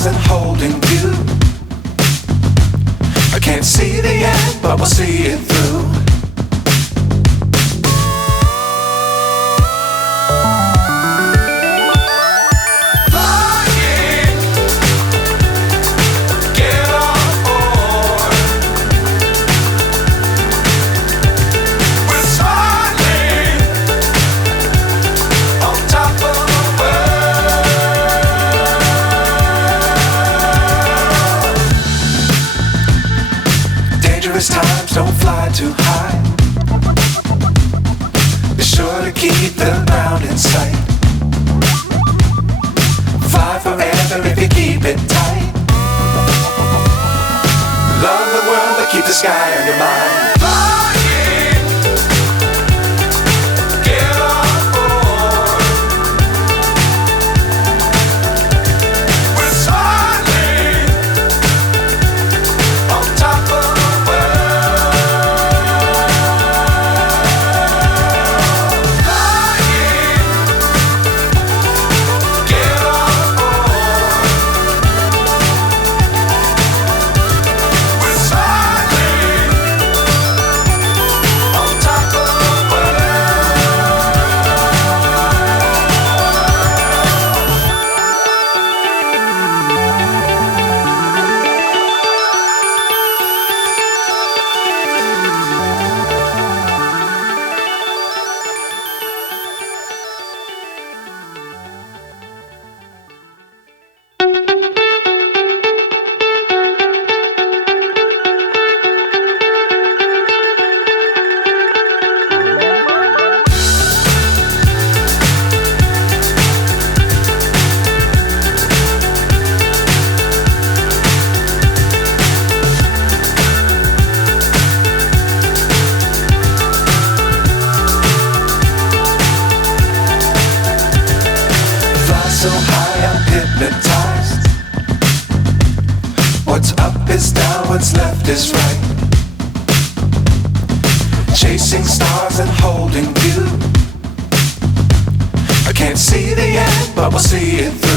stars and holding you. I can't see the end, but we'll see it through. Times don't fly too high. Be sure to keep the ground in sight. Fly forever if you keep it tight. Love the world but keep the sky on your mind. So high I'm hypnotized. What's up is down, what's left is right. Chasing stars and holding you. I can't see the end, but we'll see it through.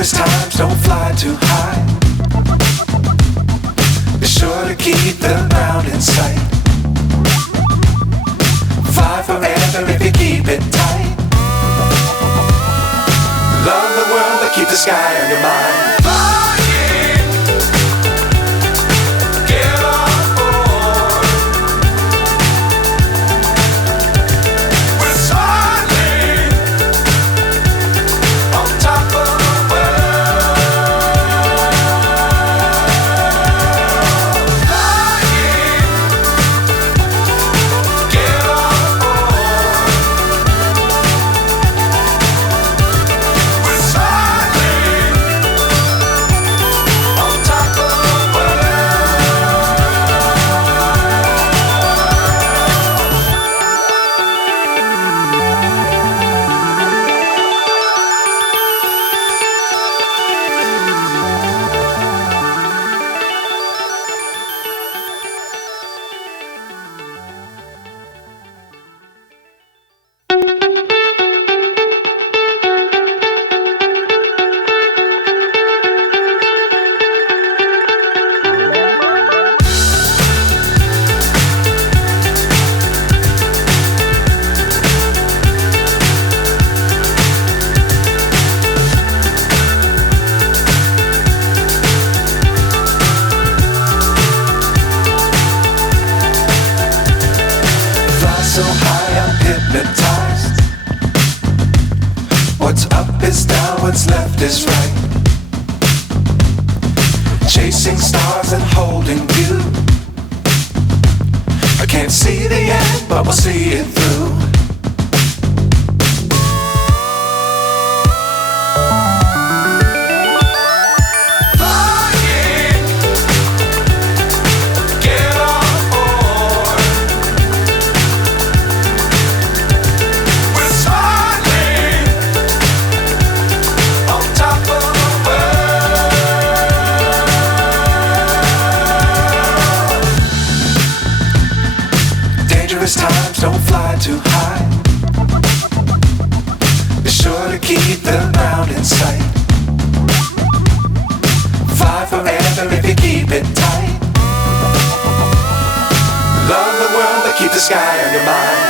Times don't fly too high. Be sure to keep the ground in sight. Fly forever if you keep it tight. Love the world but keep the sky on your mind. So high I'm hypnotized. What's up is down, what's left is right. Chasing stars and holding you. I can't see the end, but we'll see it through. Flying too high. Be sure to keep the ground in sight. Fly forever if you keep it tight. Love the world but keep the sky on your mind.